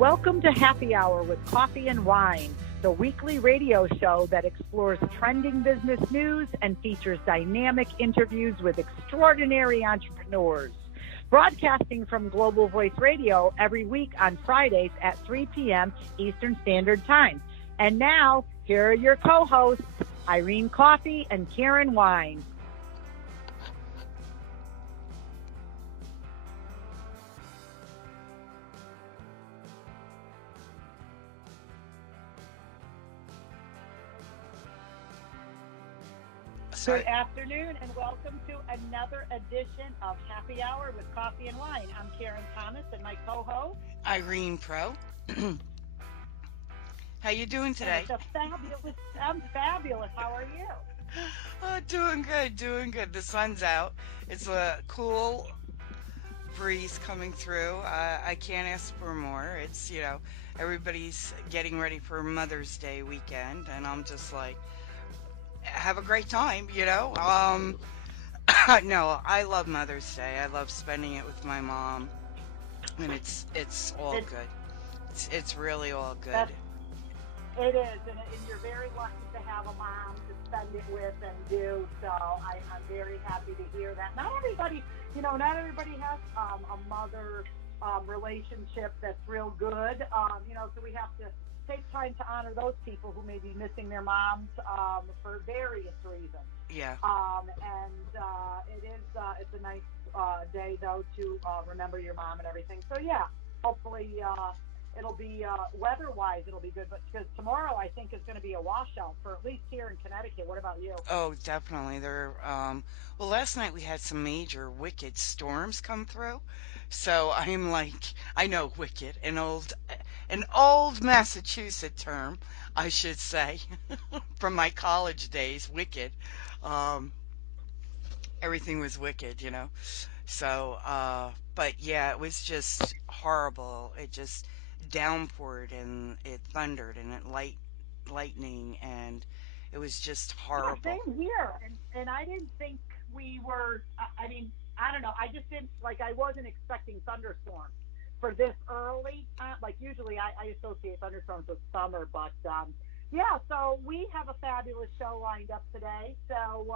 Welcome to Happy Hour with Coffee and Wine, the weekly radio show that explores trending business news and features dynamic interviews with extraordinary entrepreneurs. Broadcasting from Global Voice Radio every week on Fridays at 3 p.m. Eastern Standard Time. And now, here are your co-hosts, Irene Coffee and Karen Wine. Good afternoon and welcome to another edition of Happy Hour with Coffee and Wine. I'm Karen Thomas and my co-host Irene Pro. How you doing today? I'm fabulous. How are you? Doing good. The sun's out. It's a cool breeze coming through. I can't ask for more. It's, everybody's getting ready for Mother's Day weekend, and I'm just like, have a great time, No, I love Mother's Day. I love spending it with my mom, and it's all good. It's really all good. It is, and you're very lucky to have a mom to spend it with and do. So I'm very happy to hear that. Not everybody has a mother relationship that's real good. So we have to take time to honor those people who may be missing their moms for various reasons. Yeah. It's a nice day though to remember your mom and everything. So yeah, hopefully it'll be weather-wise it'll be good. But because tomorrow I think is going to be a washout for at least here in Connecticut. What about you? Oh, definitely. Well, last night we had some major wicked storms come through. So I'm like, I know wicked, an old Massachusetts term, I should say, from my college days, wicked. Um, Everything was wicked. So, but yeah, it was just horrible. It just downpoured and it thundered and lightning, and it was just Yeah, horrible. same here. And I didn't think we were. I don't know. I just didn't I wasn't expecting thunderstorms for this early. Like usually, I associate thunderstorms with summer, but yeah. So we have a fabulous show lined up today. So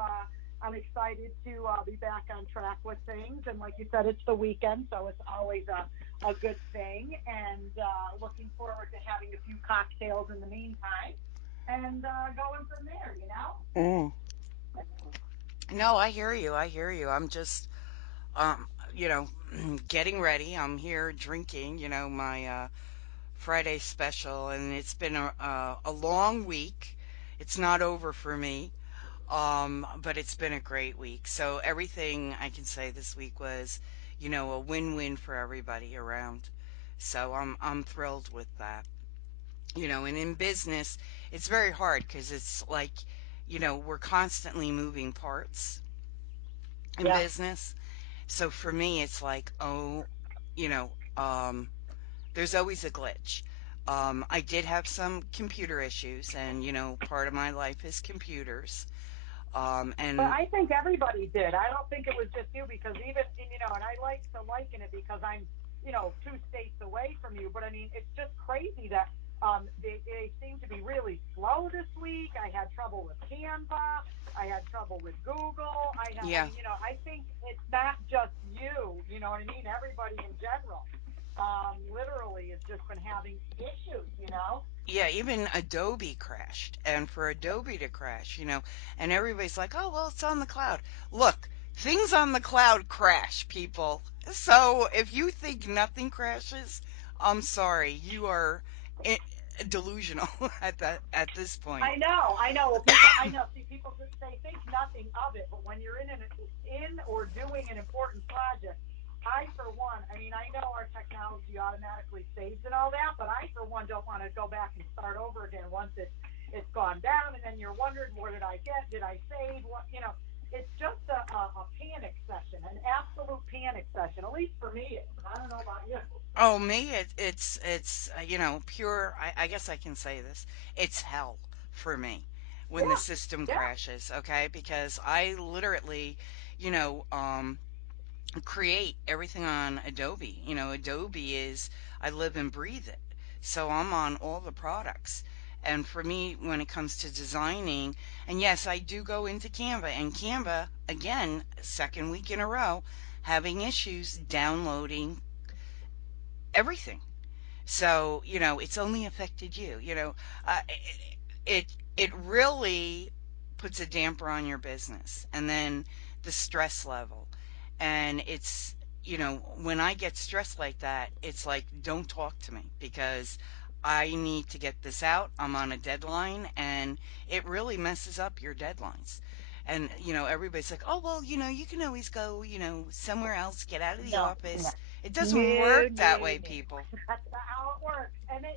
I'm excited to be back on track with things. And like you said, it's the weekend, so it's always a good thing. And looking forward to having a few cocktails in the meantime and going from there. Mm. No, I hear you. I hear you. I'm just, um, you know, getting ready. I'm here drinking, my Friday special, and it's been a long week. It's not over for me, but it's been a great week. So everything I can say this week was, a win-win for everybody around. So I'm thrilled with that. And in business, it's very hard because it's like, we're constantly moving parts in Yeah. business. So for me, it's like, oh, you know, um, there's always a glitch. I did have some computer issues, and part of my life is computers. But And I think everybody did. I don't think it was just you because even and I like to liken it because I'm 2 states away from you. But I mean, it's just crazy that they seem to be really slow this week. I had trouble with Canva. I had trouble with Google. yeah, I think it's not just you. You know what I mean? Everybody in general, literally, has just been having issues. yeah, even Adobe crashed. And for Adobe to crash, and everybody's like, oh, well, it's on the cloud. Look, things on the cloud crash, people. So if you think nothing crashes, I'm sorry, you are i- delusional at this point. I know. Well, people just say think nothing of it, but when you're in or doing an important project, I for one, I know our technology automatically saves and all that, but I for one don't want to go back and start over again once it's gone down, and then you're wondering where did I get? Did I save? It's just a panic session, an absolute panic session. At least for me, I don't know about you. Oh, me, it's pure. I guess I can say this. It's hell for me when the Yeah, system yeah, crashes. Okay, because I literally, you know, um, create everything on Adobe. Adobe is I live and breathe it. So I'm on all the products. And for me, when it comes to designing, and yes, I do go into Canva, and Canva, again, second week in a row, having issues downloading everything. So, it's only affected you. It really puts a damper on your business. And then the stress level. And when I get stressed like that, it's like, don't talk to me because I need to get this out. I'm on a deadline and it really messes up your deadlines. And, everybody's like, oh, well, you can always go, somewhere else, get out of the No, no, office. It doesn't no, work no, that way, no. people. That's not how it works. And then,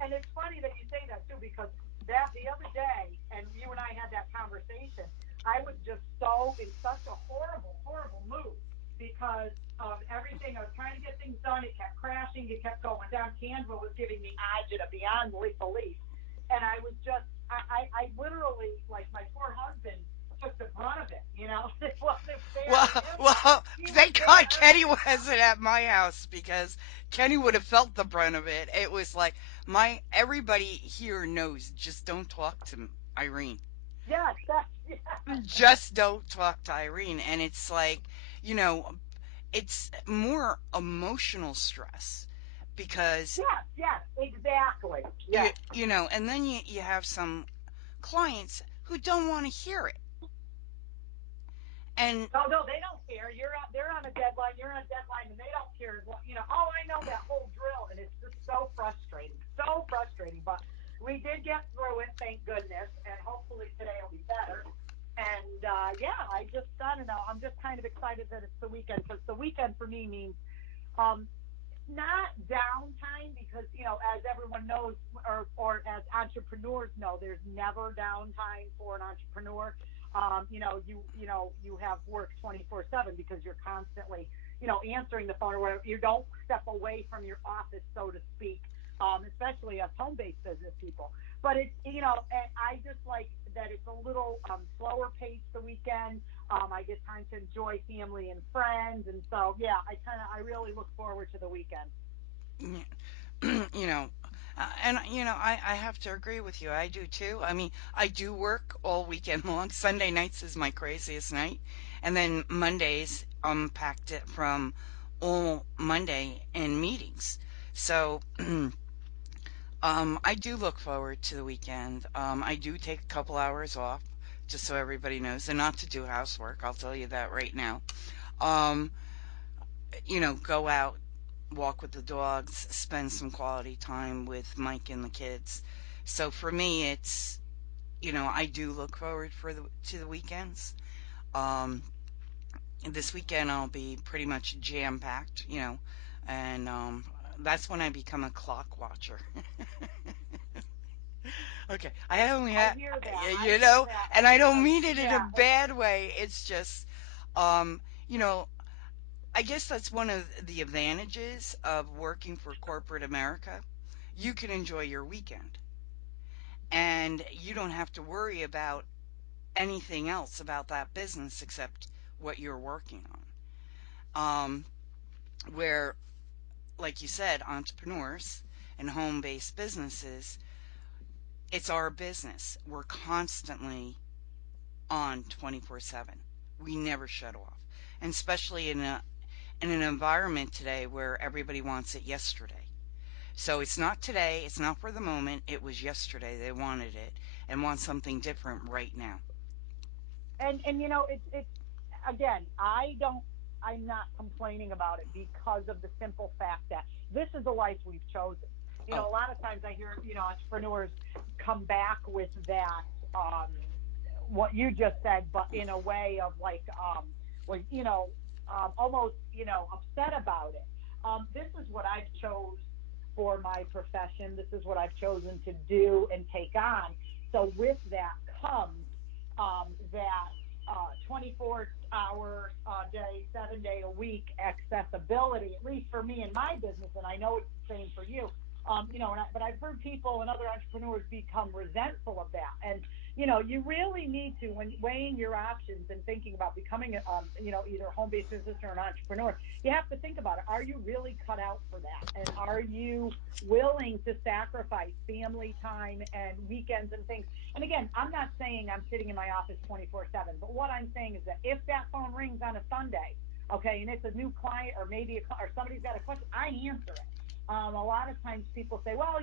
and it's funny that you say that too, because that the other day, and you and I had that conversation, I was just so in such a horrible, horrible mood because of everything. I was trying to get things done. It kept crashing. It kept going down. Canva was giving me agita beyond belief. And I was just, I literally, like my poor husband, took the brunt of it. It wasn't fair Well, to him because well, he was thank God there. Kenny wasn't at my house because Kenny would have felt the brunt of it. It was like everybody here knows, just don't talk to Irene. Yes, yes. Just don't talk to Irene. And it's like, you know, it's more emotional stress because Yes, exactly. Yes. and then you have some clients who don't want to hear it. And No, they don't care. They're on a deadline. You're on a deadline, and they don't care. Oh, I know that whole drill, and it's just so frustrating, so frustrating. But we did get through it, thank goodness, and hopefully today will be better. And yeah, I don't know. I'm just kind of excited that it's the weekend because the weekend for me means um, not downtime because as everyone knows or as entrepreneurs know, there's never downtime for an entrepreneur. You have work 24/7 because you're constantly answering the phone or whatever. You don't step away from your office, so to speak, especially as home-based business people. But it's and I just like that it's a little slower paced the weekend. I get time to enjoy family and friends, and so yeah, I really look forward to the weekend. you know and I have to agree with you. I do too. I mean, I do work all weekend long. Sunday nights is my craziest night, and then Mondays I'm packed it from all Monday in meetings. So I do look forward to the weekend. I do take a couple hours off just so everybody knows, and not to do housework, I'll tell you that right now. um go out, walk with the dogs, spend some quality time with Mike and the kids. So for me, it's I do look forward to the weekends. Um, this weekend I'll be pretty much jam packed, and that's when I become a clock watcher. Okay, I only I have, hear that. I you hear know, that, and and I don't mean it in a yeah, bad way. It's just, um, you know, I guess that's one of the advantages of working for corporate America. You can enjoy your weekend and you don't have to worry about anything else about that business except what you're working on. Where, like you said, entrepreneurs and home based businesses, it's our business. We're constantly on 24/7. We never shut off. And especially in an environment today where everybody wants it yesterday. So it's not today, it's not for the moment, it was yesterday. They wanted it and want something different right now. and it's again, I'm not complaining about it because of the simple fact that this is the life we've chosen. Oh, A lot of times I hear entrepreneurs come back with that um what you just said, but in a way of like was almost upset about it. This is what I've chose for my profession. This is what I've chosen to do and take on. So with that comes that 24-hour day, 7-day a week accessibility, at least for me and my business, and I know it's the same for you. But I've heard people and other entrepreneurs become resentful of that. And you really need to, when weighing your options and thinking about becoming either a home-based business or an entrepreneur, you have to think about it. Are you really cut out for that? And are you willing to sacrifice family time and weekends and things? And again, I'm not saying I'm sitting in my office 24/7, but what I'm saying is that if that phone rings on a Sunday, okay, and it's a new client or maybe or somebody's got a question, I answer it. A lot of times people say, well,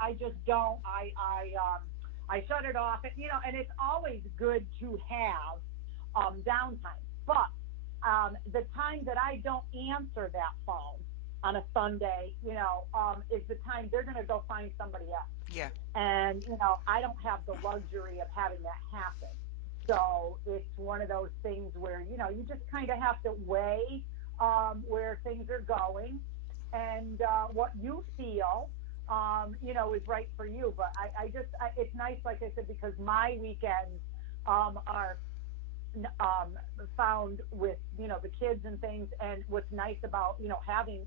I just don't. I shut it off. And it's always good to have downtime. But the time that I don't answer that phone on a Sunday, is the time they're going to go find somebody else. Yeah. And, I don't have the luxury of having that happen. So it's one of those things where, you just kind of have to weigh where things are going and what you feel, is right for you. But it's nice, like I said, because my weekends are um, found with, the kids and things. And what's nice about, having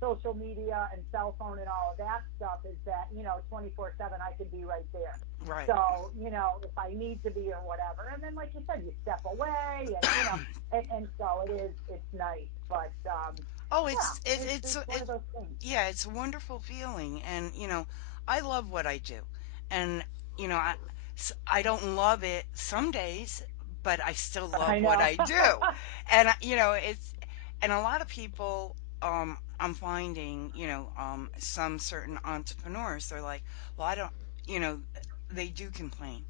social media and cell phone and all of that stuff is that, 24/7, I could be right there. Right. So, if I need to be or whatever. And then, like you said, you step away and, and so it's nice. But, Oh, yeah, it's it's one of those things. yeah, it's a wonderful feeling, and I love what I do, and I I don't love it some days, but I still I love what know. I do, and it's and a lot of people. I'm finding, some certain entrepreneurs, they're like, well, I don't, you know, they do complain.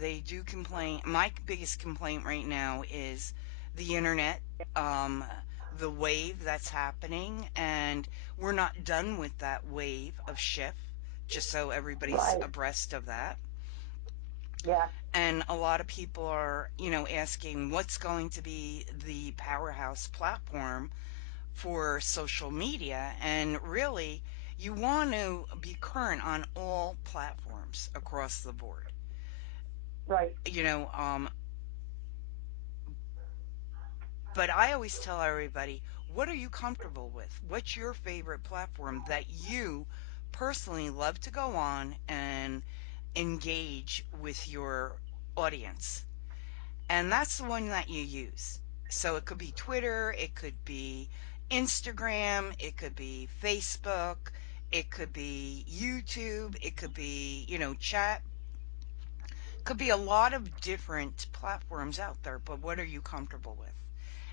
They do complain. My biggest complaint right now is the internet. Um, the wave that's happening, and we're not done with that wave of shift, just so everybody's Right. abreast of that. Yeah. And a lot of people are, asking what's going to be the powerhouse platform for social media. And really, you want to be current on all platforms across the board. Right. You know, But I always tell everybody, what are you comfortable with? What's your favorite platform that you personally love to go on and engage with your audience? And that's the one that you use. So it could be Twitter, it could be Instagram, it could be Facebook, it could be YouTube, it could be, chat. Could be a lot of different platforms out there, but what are you comfortable with?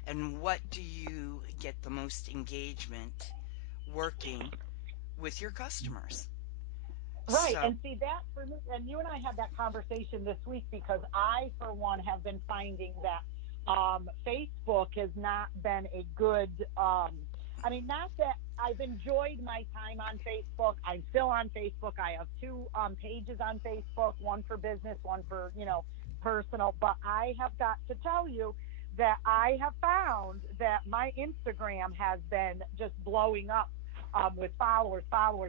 And what do you get the most engagement working with your customers? Right. So, And see that for me, and you and I had that conversation this week because I, for one, have been finding that Facebook has not been a good, not that I've enjoyed my time on Facebook. I'm still on Facebook. I have two pages on Facebook, one for business, one for, personal. But I have got to tell you that I have found that my Instagram has been just blowing up with followers,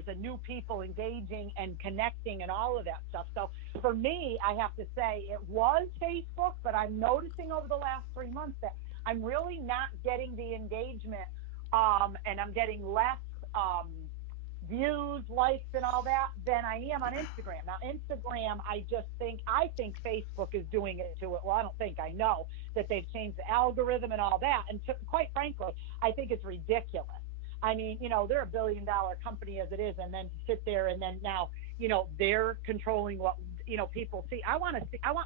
and new people engaging and connecting and all of that stuff. So for me, I have to say it was Facebook, but I'm noticing over the last 3 months that I'm really not getting the engagement, and I'm getting less views, likes, and all that than I am on Instagram. Now, Instagram, I think Facebook is doing it to it. Well, I don't think, I know that they've changed the algorithm and all that. And quite frankly, I think it's ridiculous. I mean, they're $1 billion company as it is, and then to sit there and then now, they're controlling what, people see. I want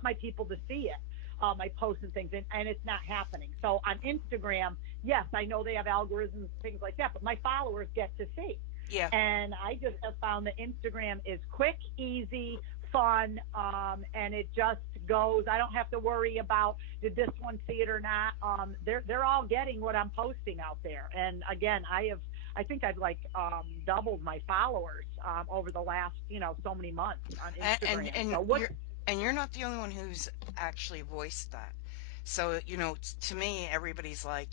my people to see it, my posts and things, and it's not happening. So on Instagram, yes, I know they have algorithms and things like that, but my followers get to see. yeah, And I just have found that Instagram is quick, easy, fun, and it just goes. I don't have to worry about did this one see it or not. They're all getting what I'm posting out there. And again, I think I've like doubled my followers over the last so many months on and and, Instagram. and So what? you're and you're not the only one who's actually voiced that. So, to me, everybody's like,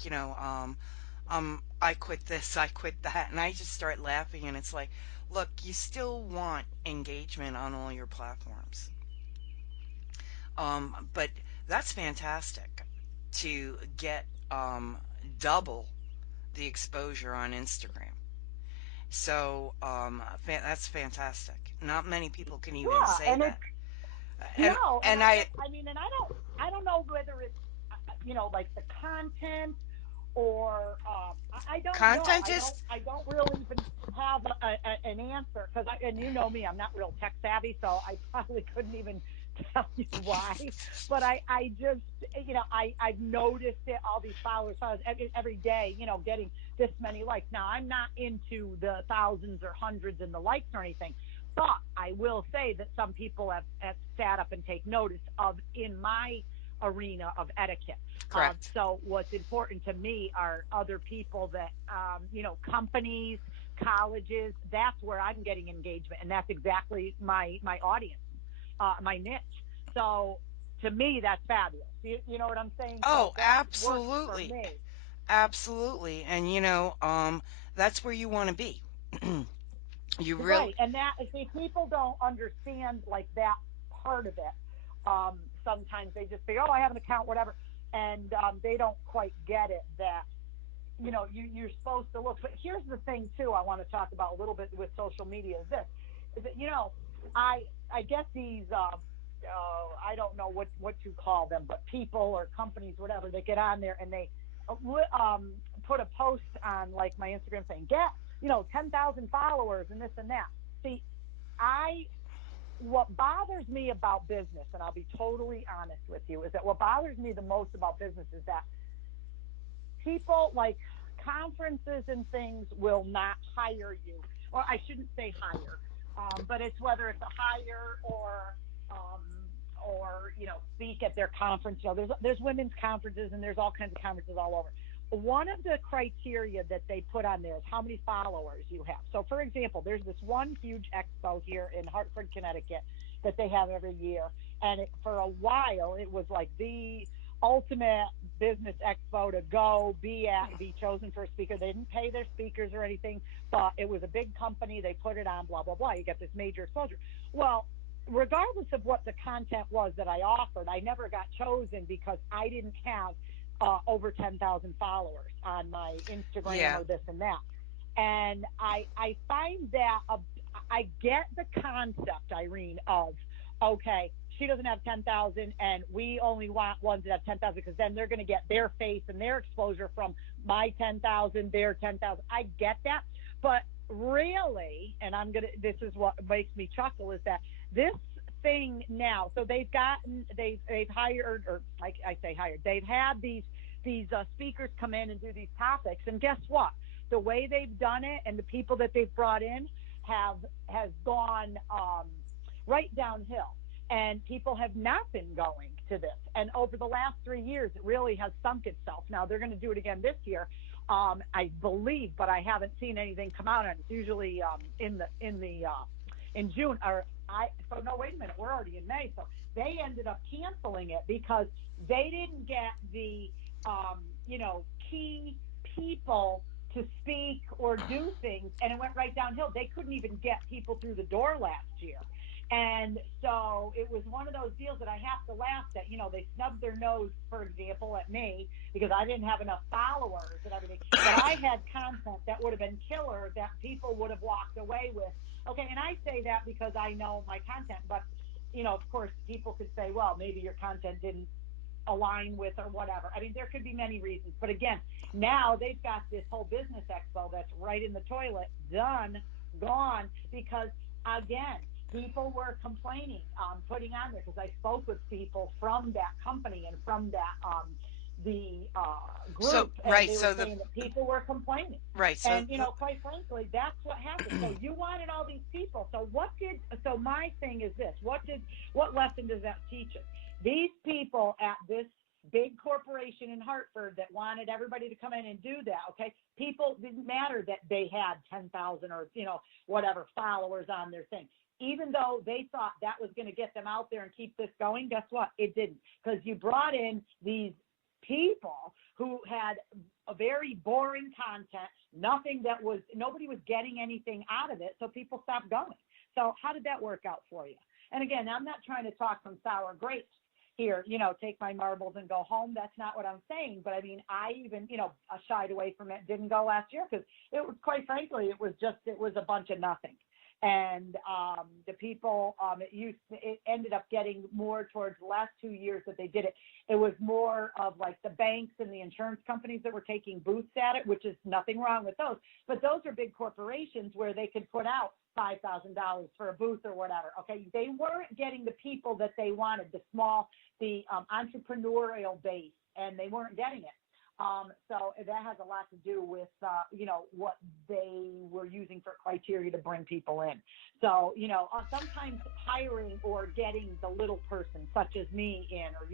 I quit this, I quit that, and I just start laughing, and it's like, look, you still want engagement on all your platforms. But that's fantastic to get double the exposure on Instagram. So that's fantastic. Not many people can even Yeah, say and it's that. And No, and and I I guess and I don't know whether it's like the content or I don't know. content is I don't really even have an answer because and you know me, I'm not real tech savvy, so I probably couldn't even tell you why. But I just I've noticed it. All these followers every day, getting this many likes. Now I'm not into the thousands or hundreds in the likes or anything. But I will say that some people have sat up and take notice of in my arena of etiquette. correct. So what's important to me are other people that, companies, colleges. That's where I'm getting engagement, and that's exactly my audience, my niche. So to me, that's fabulous. You know what I'm saying? So Oh, that works for absolutely. me. Absolutely. And that's where you want to be. You really Right, and that see, people don't understand like that part of it. Sometimes they just say, "Oh, I have an account, whatever," and they don't quite get it that you're supposed to look. But here's the thing too. I want to talk about a little bit with social media is that I get these. I don't know what you call them, but people or companies, whatever, they get on there and they put a post on like my Instagram saying, get 10,000 followers and this and that. See, I what bothers me about business, and I'll be totally honest with you, is that what bothers me the most about business is that people like conferences and things will not hire you, or I shouldn't say hire, but it's whether it's a hire um, or speak at their conference. There's women's conferences and there's all kinds of conferences all over. One of the criteria that they put on there is how many followers you have. So, for example, there's this one huge expo here in Hartford, Connecticut, that they have every year, and for a while it was like the ultimate business expo to go be at, be chosen for a speaker. They didn't pay their speakers or anything, but it was a big company. They put it on, blah, blah, blah. You get this major exposure. Well, regardless of what the content was that I offered, I never got chosen because I didn't have over 10,000 followers on my Instagram yeah. or this and that. And I find that I get the concept, Irene, of okay, she doesn't have 10,000 and we only want ones that have 10,000 because then they're going to get their face and their exposure from my 10,000, their 10,000. I get that. But really, and this is what makes me chuckle, is that this thing now, so they've hired, or like I say hired, they've had these speakers come in and do these topics. And guess what? The way they've done it and the people that they've brought in has gone right downhill, and people have not been going to this. And over the last 3 years, it really has sunk itself. Now they're going to do it again this year, I believe, but I haven't seen anything come out on it. It's usually in June. So no, wait a minute, we're already in May. So they ended up canceling it because they didn't get the key people to speak or do things, and it went right downhill. They couldn't even get people through the door last year. And so it was one of those deals that I have to laugh that, they snubbed their nose, for example, at me because I didn't have enough followers and everything. But I had content that would have been killer that people would have walked away with. Okay, and I say that because I know my content, but, of course, people could say, well, maybe your content didn't align with or whatever. I mean, there could be many reasons. But again, now they've got this whole business expo that's right in the toilet, done, gone, because, again, people were complaining, putting on there, because I spoke with people from that company and from that the So group, and right, they were so the saying that people were complaining. right, so And quite frankly, that's what happened. So you wanted all these people. So my thing is this: what lesson does that teach us? These people at this big corporation in Hartford that wanted everybody to come in and do that. Okay, people didn't matter that they had 10,000 or whatever followers on their thing. Even though they thought that was going to get them out there and keep this going, guess what? It didn't, because you brought in these people who had a very boring content, nobody was getting anything out of it, so people stopped going. So how did that work out for you? And again, I'm not trying to talk from sour grapes here, take my marbles and go home. That's not what I'm saying. But I mean, I even, shied away from it, didn't go last year because it was, quite frankly, it was a bunch of nothing. And the people, it ended up getting more towards the last 2 years that they did it. It was more of like the banks and the insurance companies that were taking booths at it, which is nothing wrong with those. But those are big corporations where they could put out $5,000 for a booth or whatever. Okay, they weren't getting the people that they wanted, the entrepreneurial base, and they weren't getting it. So that has a lot to do with, what they were using for criteria to bring people in. So, sometimes hiring or getting the little person such as me in, or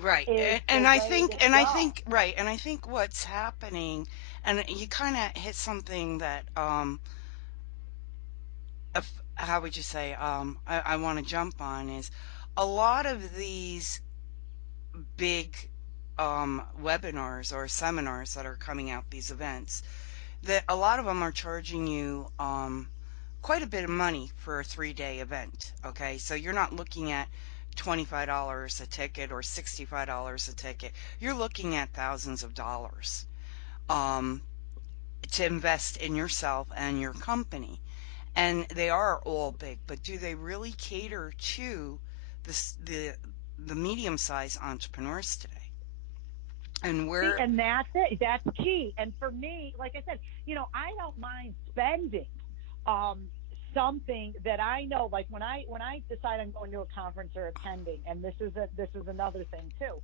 Right. is the And I way think, to and I go. think, right. And I think what's happening, and you kind of hit something that, how would you say, I want to jump on is a lot of these big, webinars or seminars that are coming out, these events, that a lot of them are charging you, quite a bit of money for a 3-day event. Okay. So you're not looking at $25 a ticket or $65 a ticket. You're looking at thousands of dollars, um, to invest in yourself and your company. And they are all big, but do they really cater to the medium-sized entrepreneurs today? And See, we're and that's it. That's key. And for me, like I said, I don't mind spending um something that I know, like when I decide I'm going to a conference or attending, and this is another thing too.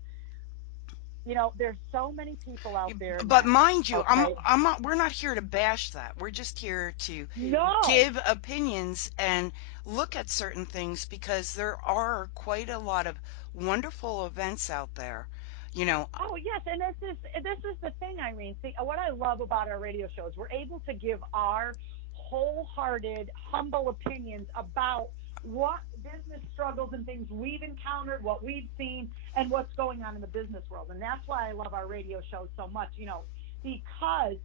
There's so many people out there But now. mind you, Okay. I'm not, we're not here to bash that. We're just here to No. give opinions and look at certain things because there are quite a lot of wonderful events out there. You know, Oh yes, and this is the thing, Irene. See, what I love about our radio shows, we're able to give our wholehearted, humble opinions about what business struggles and things we've encountered, what we've seen, and what's going on in the business world. And that's why I love our radio shows so much. Because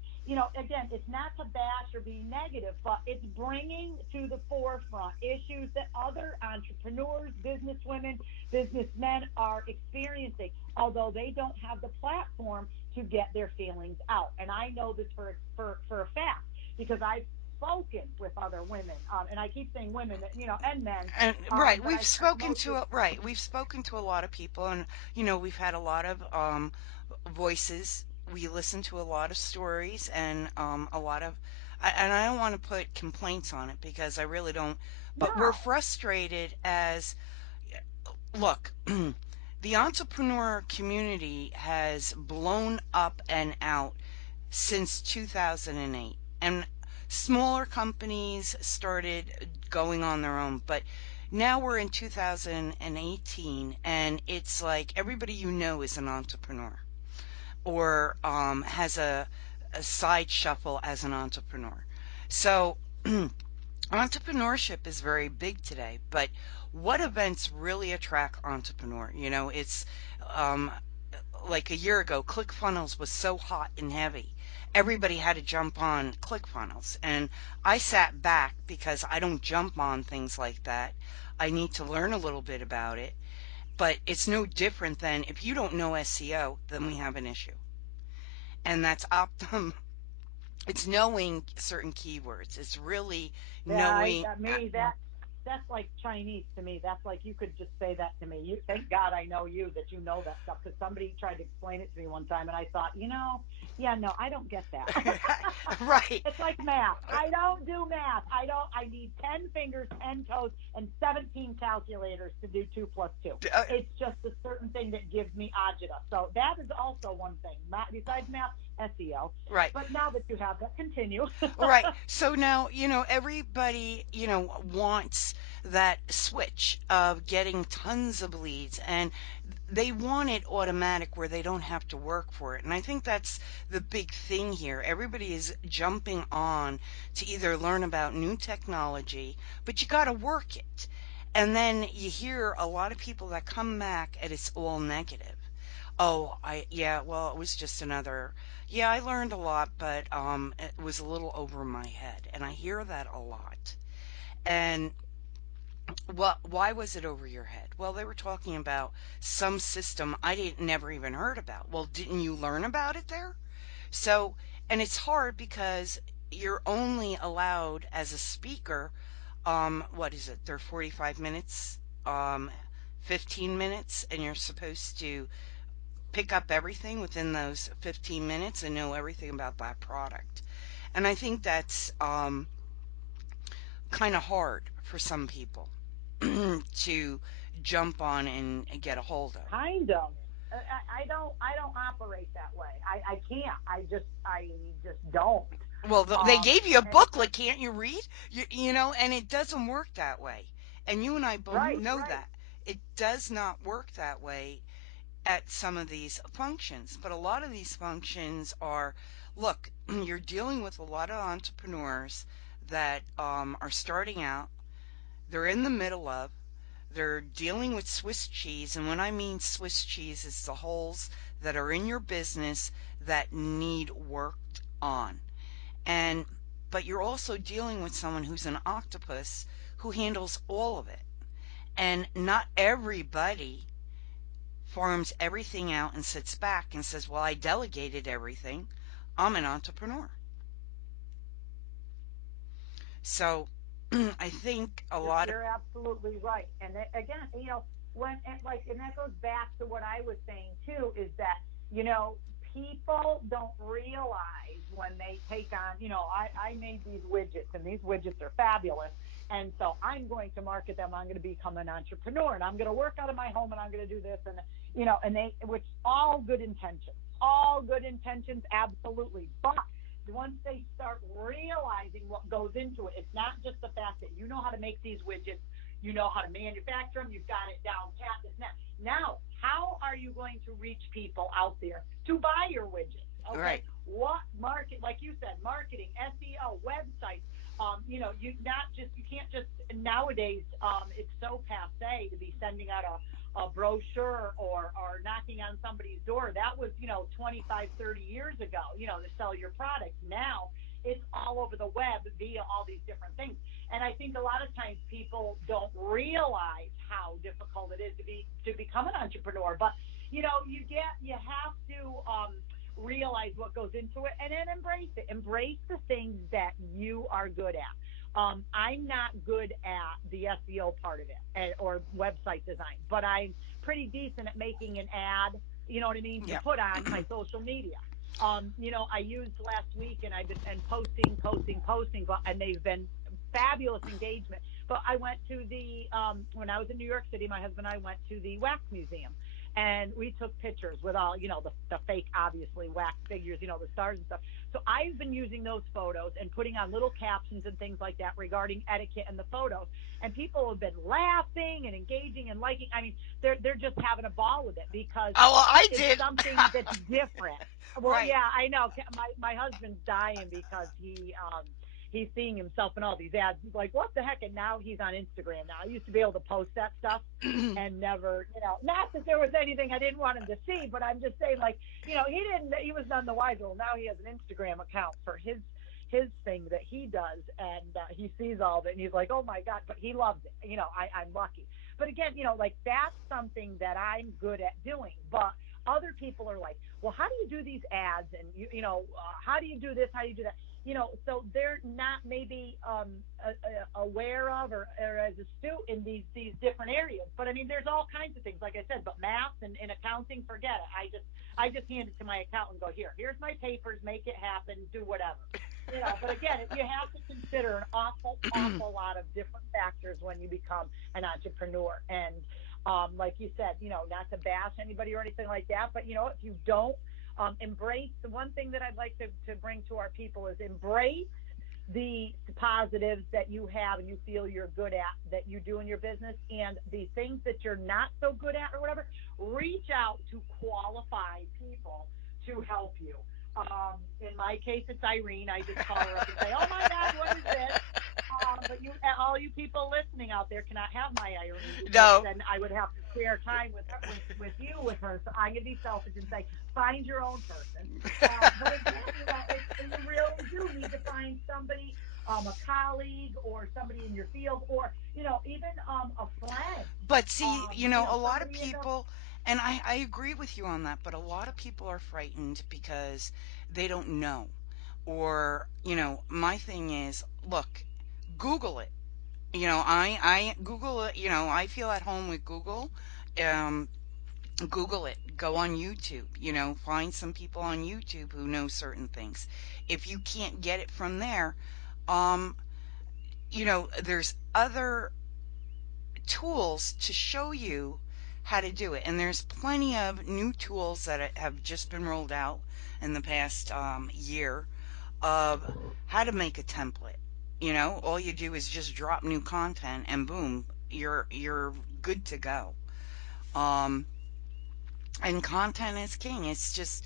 again, it's not to bash or be negative, but it's bringing to the forefront issues that other entrepreneurs, businesswomen, businessmen are experiencing, although they don't have the platform to get their feelings out. And I know this for a fact because I've spoken with other women, and I keep saying women, and men, and right, but we've I spoken to mostly, we've spoken to a lot of people, and we've had a lot of voices. We listen to a lot of stories and a lot of, and I don't want to put complaints on it because I really don't, but we're no, frustrated as, look, the entrepreneur community has blown up and out since 2008. And smaller companies started going on their own. But now we're in 2018, and it's like everybody is an entrepreneur or has a side shuffle as an entrepreneur. So entrepreneurship is very big today, but what events really attract entrepreneur? It's um, like a year ago, ClickFunnels was so hot and heavy. Everybody had to jump on ClickFunnels. And I sat back because I don't jump on things like that. I need to learn a little bit about it. But it's no different than if you don't know SEO, then we have an issue. And that's Optum. It's knowing certain keywords. It's really yeah, knowing. that's like Chinese to me. That's like you could just say that to me. Thank God I know you that you know that stuff, because somebody tried to explain it to me one time, and I thought, yeah, no, I don't get that. Right. It's like math. I don't do math. I need 10 fingers, 10 toes, and 17 calculators to do 2 plus 2. Uh, It's just a certain thing that gives me agita. So that is also one thing. Besides math, SEO. right. But now that you have that, continue. Right. So now, everybody, wants that switch of getting tons of leads, and they want it automatic where they don't have to work for it. And I think that's the big thing here. Everybody is jumping on to either learn about new technology, but you got to work it. And then you hear a lot of people that come back and it's all negative. Oh, yeah, well, it was just another, yeah, I learned a lot, but it was a little over my head. And I hear that a lot. And why was it over your head? Well, they were talking about some system I didn't never even heard about. Well, didn't you learn about it there? So, and it's hard because you're only allowed as a speaker What is it? They're 45 minutes, um, 15 minutes, and you're supposed to pick up everything within those 15 minutes and know everything about that product. And I think that's kind of hard for some people to jump on and get a hold of. Kind of. I don't operate that way. I can't. I just don't. Well, they gave you a And it's booklet, can't you read? And it doesn't work that way. And you and I both right, know right. that. It does not work that way at some of these functions. But a lot of these functions are, look, you're dealing with a lot of entrepreneurs that are starting out. They're in the middle of, they're dealing with Swiss cheese. And when I mean Swiss cheese, it's the holes that are in your business that need worked on. And but you're also dealing with someone who's an octopus who handles all of it. And not everybody farms everything out and sits back and says, "Well, I delegated everything. I'm an entrepreneur." So I think a You're lot of you're absolutely right. And again, when and that goes back to what I was saying too, is that you know people don't realize when they take on. I made these widgets, and these widgets are fabulous. And so I'm going to market them. I'm going to become an entrepreneur, and I'm going to work out of my home, and I'm going to do this, and which all good intentions, absolutely. But once they start realizing what goes into it, it's not just the fact that you know how to make these widgets, you know how to manufacture them, you've got it down pat. This now, how are you going to reach people out there to buy your widgets? right. Okay, what market? Like you said, marketing, SEO, websites. You can't just nowadays. It's so passe to be sending out a brochure or knocking on somebody's door. That was 25, 30 years ago, to sell your product. Now it's all over the web via all these different things. And I think a lot of times people don't realize how difficult it is to become an entrepreneur. But you have to realize what goes into it, and then embrace it. Embrace the things that you are good at. I'm not good at the SEO part of it, or website design, but I'm pretty decent at making an ad. You know what I mean, to Yep. put on my social media. I used last week, and I've been and posting, and they've been fabulous engagement. But I went to the when I was in New York City, my husband and I went to the wax museum, and we took pictures with all the fake, obviously, wax figures, the stars and stuff. So I've been using those photos and putting on little captions and things like that regarding etiquette and the photos, and people have been laughing and engaging and liking. I mean, they're just having a ball with it because Oh, well, I it's did. something that's different. Well, Right. yeah, I know. My husband's dying because he's seeing himself in all these ads. He's like, what the heck? And now he's on Instagram now. I used to be able to post that stuff and never, not that there was anything I didn't want him to see, but I'm just saying, like, he was none the wiser. Well, now he has an Instagram account for his thing that he does, and he sees all of it, and he's like, oh my God, but he loves it. I'm lucky. But again, like, that's something that I'm good at doing. But other people are like, well, how do you do these ads? And how do you do this? How do you do that? So they're not maybe aware of or as astute in these different areas. But I mean, there's all kinds of things, like I said. But math and accounting, forget it. I just hand it to my accountant and go, here's my papers, make it happen, do whatever. But again, you have to consider an awful lot of different factors when you become an entrepreneur. And like you said, not to bash anybody or anything like that, but if you don't embrace, the one thing that I'd like to bring to our people is embrace the positives that you have and you feel you're good at, that you do in your business, and the things that you're not so good at or whatever, reach out to qualified people to help you. In my case, it's Irene. I just call her up and say, "Oh my God, what is this?" But all you people listening out there cannot have my Irene, because No. then I would have to share time with her, with her. So I'm gonna be selfish and say, find your own person. But again, you really do need to find somebody, a colleague or somebody in your field, or even a friend. But see, a lot of Somebody in the people, and I agree with you on that, but a lot of people are frightened because they don't know. Or, my thing is, look, Google it. I Google it, I feel at home with Google. Um, Google it, go on YouTube, find some people on YouTube who know certain things. If you can't get it from there, um, there's other tools to show you how to do it. And there's plenty of new tools that have just been rolled out in the past year of how to make a template. All you do is just drop new content and boom, you're good to go. Um, and content is king. It's just,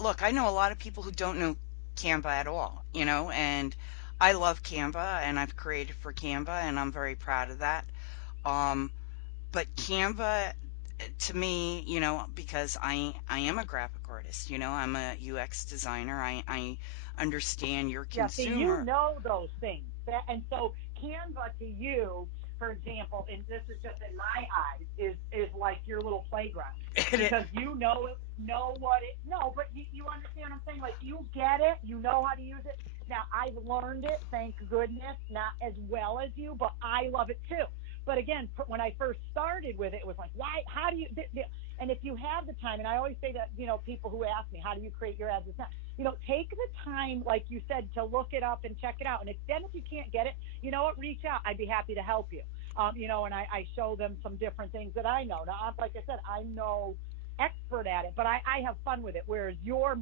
look, I know a lot of people who don't know Canva at all, and I love Canva and I've created for Canva and I'm very proud of that. Um, but Canva to me, because I am a graphic artist, I'm a UX designer. I understand your Yeah, see, you consumer. know those things. And so Canva to you, for example, and this is just in my eyes, is like your little playground It, because you know what it. No, but you understand what I'm saying? Like you get it, you know how to use it. Now I've learned it, thank goodness, not as well as you, but I love it too. But again, when I first started with it, it was like, why? How do you? And if you have the time, and I always say that, people who ask me, how do you create your ads? It's not, take the time, like you said, to look it up and check it out. And then if you can't get it, you know what, reach out. I'd be happy to help you. And I show them some different things that I know. Now, like I said, I'm no expert at it, but I have fun with it. Whereas you're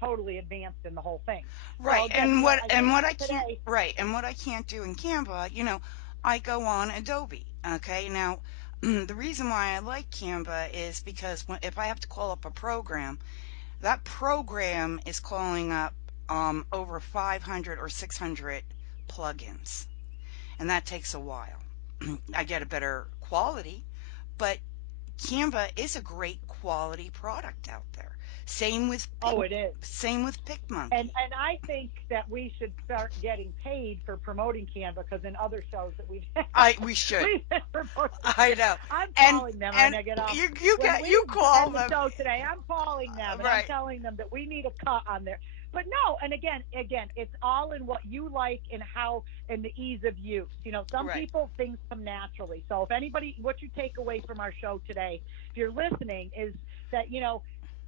totally advanced in the whole thing. So right. again, I And think what I can't today, right. And what I can't do in Canva, I go on Adobe. Okay. Now, the reason why I like Canva is because if I have to call up a program, that program is calling up over 500 or 600 plugins, and that takes a while. I get a better quality, but Canva is a great quality product out there. Same with Pic, oh, it is. same with And PicMonkey. and I think that we should start getting paid for promoting Canva because in other shows that we've had, We should. we've been promoting I Canva. know. I'm And calling them when and I get off. When we you call end the them. show today, I'm calling them and I'm Right. telling them that we need a cut on there. But no, and again, it's all in what you like and how and the ease of use. Some Right. people things come naturally. So if anybody, what you take away from our show today, if you're listening, is that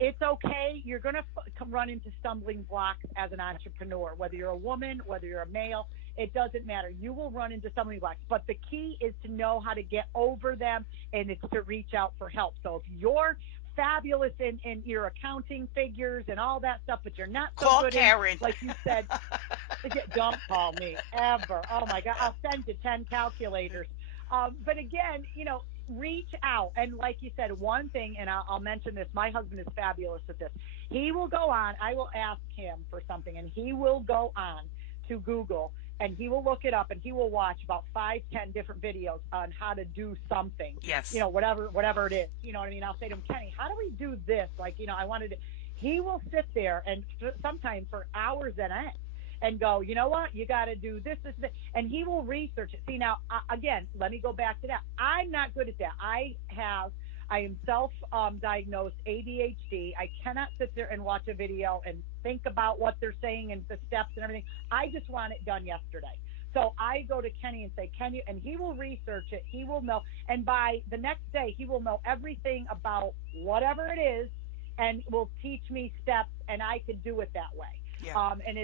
it's okay. You're going to run into stumbling blocks as an entrepreneur, whether you're a woman, whether you're a male. It doesn't matter. You will run into stumbling blocks, but the key is to know how to get over them, and it's to reach out for help. So if you're fabulous in your accounting figures and all that stuff, but you're not so Call good in, Karen. like you said, don't call me ever. Oh my God, I'll send you 10 calculators. But again, reach out. And like you said, one thing, and I'll mention this, my husband is fabulous at this. He will go on, I will ask him for something, and he will go on to Google and he will look it up and he will watch about 5, 10 different videos on how to do something, Yes. whatever it is. You know what I mean? I'll say to him, Kenny, how do we do this? Like, I wanted to, he will sit there and sometimes for hours at end and go, you know what, you got to do this, and he will research it. See, now, again, let me go back to that. I'm not good at that. I am self-diagnosed ADHD. I cannot sit there and watch a video and think about what they're saying and the steps and everything. I just want it done yesterday. So I go to Kenny and say, Kenny, and he will research it. He will know. And by the next day, he will know everything about whatever it is and will teach me steps, and I could do it that way. Yeah. And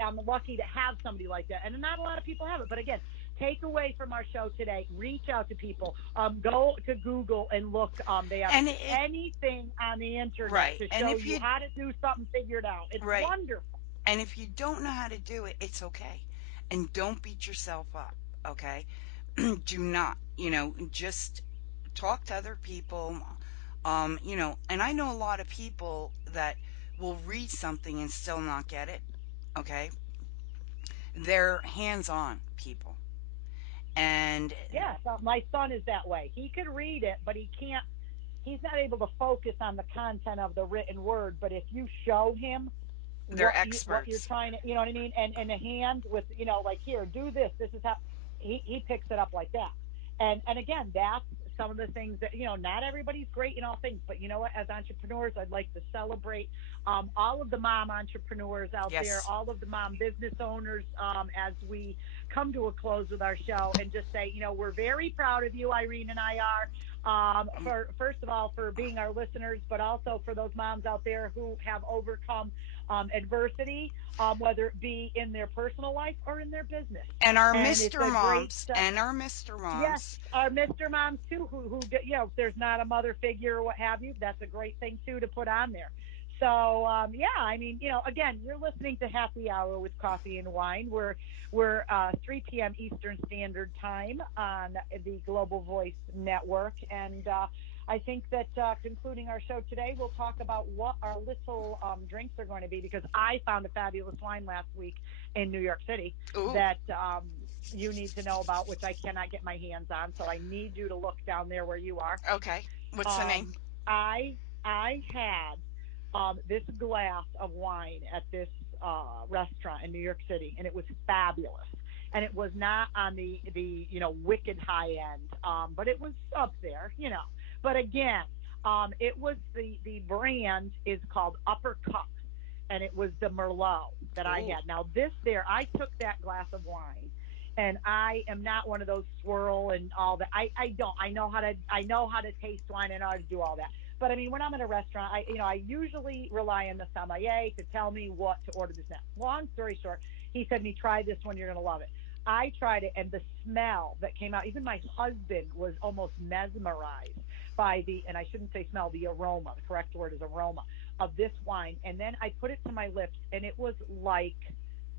I'm lucky to have somebody like that, and not a lot of people have it. But again, take away from our show today, reach out to people, go to Google and look. They have And it anything on the internet right. to And show if you you how to do something figured out. It's right. wonderful. And if you don't know how to do it, it's okay. And don't beat yourself up, okay? Do not, just talk to other people. And I know a lot of people that will read something and still not get it, okay? They're hands-on people. And Yeah, so my son is that way. He can read it, but he can't. He's not able to focus on the content of the written word. But if you show him they're what you're experts. trying to, you know what I mean, and a hand with, like here, do this. This is how he picks it up like that. And again, that's some of the things that, not everybody's great in all things, but you know what? As entrepreneurs, I'd like to celebrate all of the mom entrepreneurs out there, Yes. all of the mom business owners, as we come to a close with our show, and just say, we're very proud of you, Irene and I are. For first of all, for being our listeners, but also for those moms out there who have overcome adversity, whether it be in their personal life or in their business. And our And it's Mr. a great Moms, and our Mr. yes, Moms. our Mr. Moms too, if there's not a mother figure or what have you, that's a great thing too to put on there. So yeah, I mean, again, you're listening to Happy Hour with Coffee and Wine. We're 3 p.m. Eastern Standard Time on the Global Voice Network, and I think that concluding our show today, we'll talk about what our little drinks are going to be, because I found a fabulous wine last week in New York City Ooh, that you need to know about, which I cannot get my hands on. So I need you to look down there where you are. okay. What's the name? Um, I I had this glass of wine at this restaurant in New York City, and it was fabulous. And it was not on the wicked high end, but it was up there, But again, it was the brand is called Uppercut, and it was the Merlot that I Ooh. had. Now this there, I took that glass of wine, and I am not one of those swirl and all that. I don't. I know how to taste wine and how to do all that. But I mean, when I'm in a restaurant, I usually rely on the sommelier to tell me what to order this next. Long story short, he said, "Me, try this one. You're gonna love it." I tried it, and the smell that came out, even my husband was almost mesmerized by and I shouldn't say smell, the aroma. The correct word is aroma of this wine. And then I put it to my lips, and it was like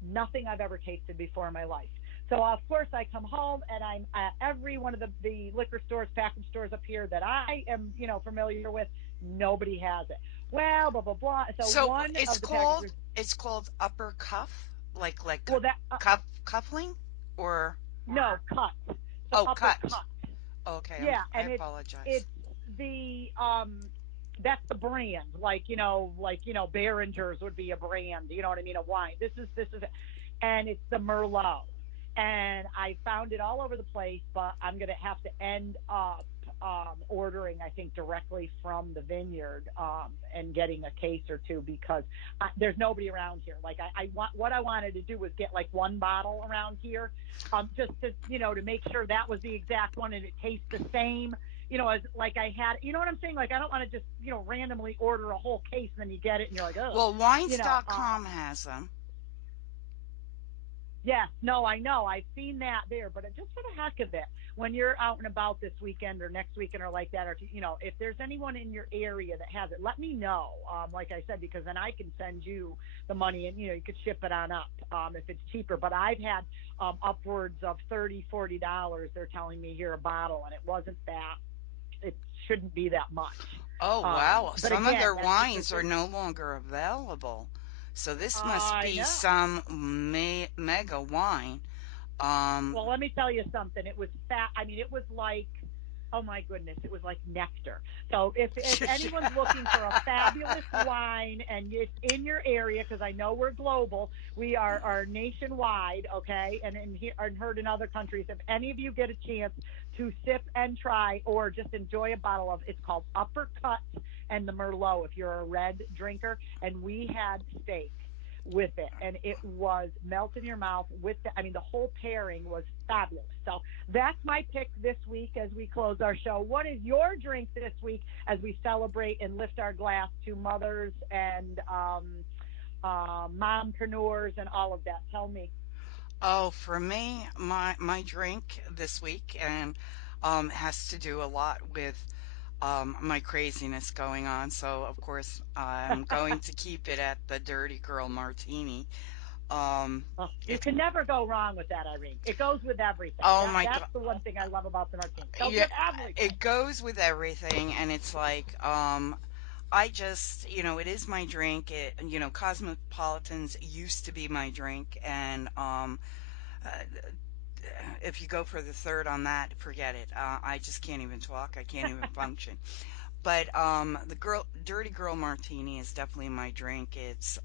nothing I've ever tasted before in my life. So of course I come home, and I'm at every one of the liquor stores, package stores up here that I am, familiar with. Nobody has it. Well, blah blah blah. So So one it's of the called packagers, it's called upper cuff, like well, that cuffling, or no cut, so oh, cut. uppercut. Okay, Yeah, I and it's apologize. the that's the brand, like Behringer's would be a brand, you know what I mean, a wine. This is and it's the Merlot. And I found it all over the place, but I'm gonna have to end up ordering, I think, directly from the vineyard, and getting a case or two, because there's nobody around here. Like I want what I wanted to do was get like one bottle around here, just to make sure that was the exact one and it tastes the same. As like I had, you know what I'm saying? Like I don't want to just randomly order a whole case and then you get it and you're like, oh, Well, you know. wines.com has them. Yes, no, I know. I've seen that there, but just for the heck of it, when you're out and about this weekend or next weekend or like that, or if there's anyone in your area that has it, let me know. Like I said, because then I can send you the money, and you could ship it on up, if it's cheaper. But I've had upwards of $30, $40. They're telling me here a bottle, and it wasn't that. It shouldn't be that much. Oh, wow. But Some of again, their that's just a wines are thing. no longer available. So this must I be know. some mega wine. Um, Well, let me tell you something. It was fat. I mean, it was like, oh my goodness, it was like nectar. So if anyone's looking for a fabulous wine and it's in your area, because I know we're global, we are nationwide, okay, and here and heard in other countries. If any of you get a chance to sip and try, or just enjoy a bottle of, it's called Uppercut and the Merlot. If you're a red drinker, and we had steak with it, and it was melt in your mouth with I mean, the whole pairing was fabulous. So that's my pick this week as we close our show. What is your drink this week as we celebrate and lift our glass to mothers and mompreneurs and all of that? Tell me. oh, for me, my drink this week and has to do a lot with my craziness going on. So of course I'm going to keep it at the Dirty Girl Martini. Um, Oh, you it's can never go wrong with that, Irene. It goes with everything. oh That's my that's God. the one thing I love about the martini. It goes Yeah, with everything. it goes with everything, and it's like, I just, it is my drink. Cosmopolitans used to be my drink, and uh, if you go for the third on that, forget it. I just can't even talk. I can't even function. But the Dirty Girl Martini is definitely my drink. It's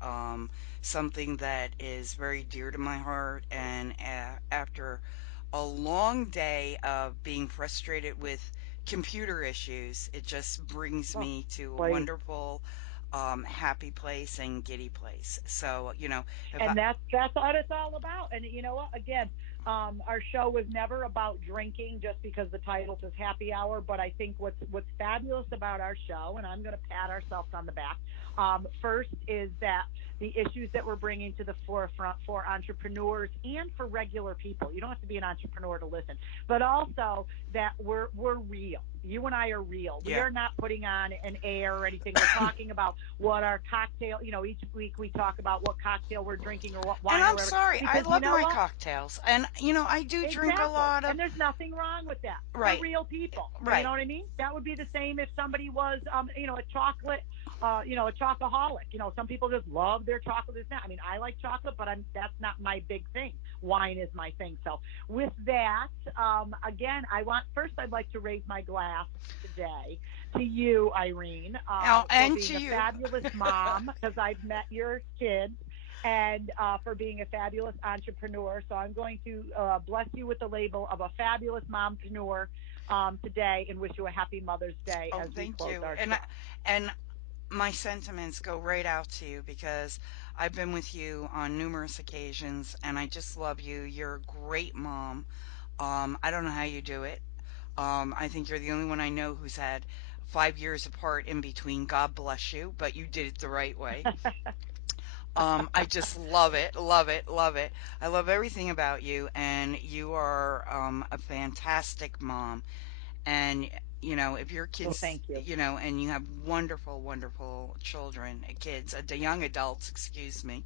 something that is very dear to my heart, and after a long day of being frustrated with computer issues, it just brings Oh, me to a boy. wonderful, happy place and giddy place. So, if I, And that's what it's all about. And you know what? Again, our show was never about drinking just because the title says Happy Hour. But I think what's fabulous about our show, and I'm going to pat ourselves on the back. First is that the issues that we're bringing to the forefront for entrepreneurs and for regular people. You don't have to be an entrepreneur to listen, but also that we're real. You and I are real. We yeah. are not putting on an air or anything. We're talking about what our cocktail, each week we talk about what cocktail we're drinking or what And wine or I'm whatever. sorry, I Because you love know my what? cocktails. And, I do drink a Exactly. lot of, And there's nothing wrong with that. We're right, real people. You right. know what I mean? That would be the same if somebody was, a chocolate, a chocoholic. Some people just love their chocolate. It's not. I mean, I like chocolate, but that's not my big thing. Wine is my thing. So with that, again, I'd like to raise my glass today to you, Irene, Oh, for and being to a you. fabulous mom, because I've met your kids, and for being a fabulous entrepreneur. So I'm going to bless you with the label of a fabulous mompreneur today, and wish you a happy Mother's Day Oh, as we thank close you. our And show. and my sentiments go right out to you because I've been with you on numerous occasions and I just love you. You're a great mom. I don't know how you do it. I think you're the only one I know who's had 5 years apart in between. God bless you, but you did it the right way. I just love it, love it, love it. I love everything about you, and you are a fantastic mom. And, if your Well, kids, thank you. and you have wonderful, wonderful children, kids, the young adults, excuse me.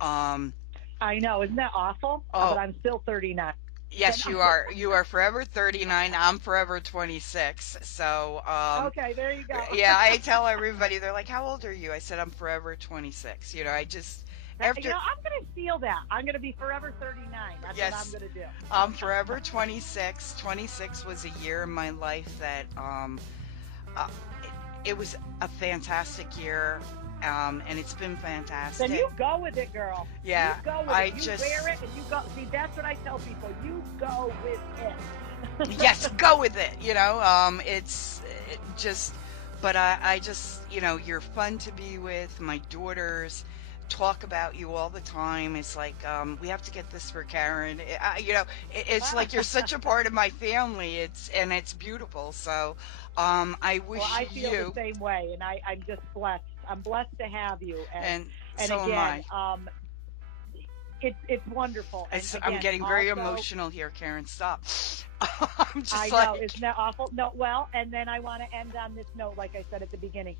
Um, I know, isn't that awful? But oh, I'm still 39. So yes, you no. are. You are forever 39. I'm forever 26. So, Okay, there you go. yeah, I tell everybody, they're like, how old are you? I said, I'm forever 26. I just, after, I'm going to steal that. I'm going to be forever 39. That's what I'm yes, going to do. I'm forever 26. 26 was a year in my life that, uh, it was a fantastic year. And it's been Then fantastic. you go with it, girl. You Yeah, go with I it. You just, wear it and you go. See, that's what I tell people. You go with it. yes, go with it. It's just, but I just, you're fun to be with. My daughters talk about you all the time. It's like, we have to get this for Karen. It's like you're such a part of my family. And it's beautiful. So, I Well, wish I feel the you, same way, and I'm just blessed. I'm blessed to have you, and and so am again, I. it's wonderful, and I'm again, getting very also, emotional here, Karen. Stop. I'm I just know, like, isn't that awful? No, well, and then I want to end on this note, like I said at the beginning.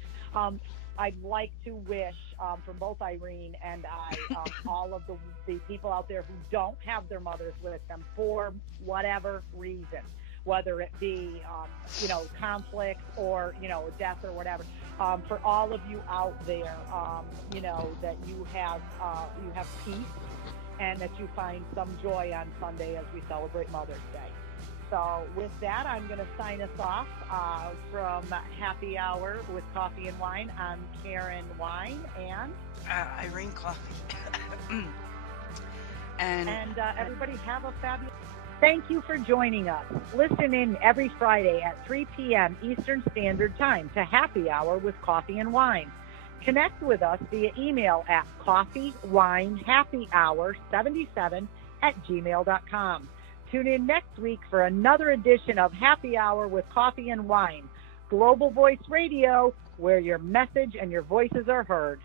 I'd like to wish from both Irene and I, all of the people out there who don't have their mothers with them for whatever reason, whether it be, conflict or, death or whatever. For all of you out there, that you have peace and that you find some joy on Sunday as we celebrate Mother's Day. So with that, I'm going to sign us off from Happy Hour with Coffee and Wine. I'm Karen Wine, and Irene Coffee. And everybody have a fabulous. Thank you for joining us. Listen in every Friday at 3 p.m. Eastern Standard Time to Happy Hour with Coffee and Wine. Connect with us via email at coffeewinehappyhour77@gmail.com. Tune in next week for another edition of Happy Hour with Coffee and Wine, Global Voice Radio, where your message and your voices are heard.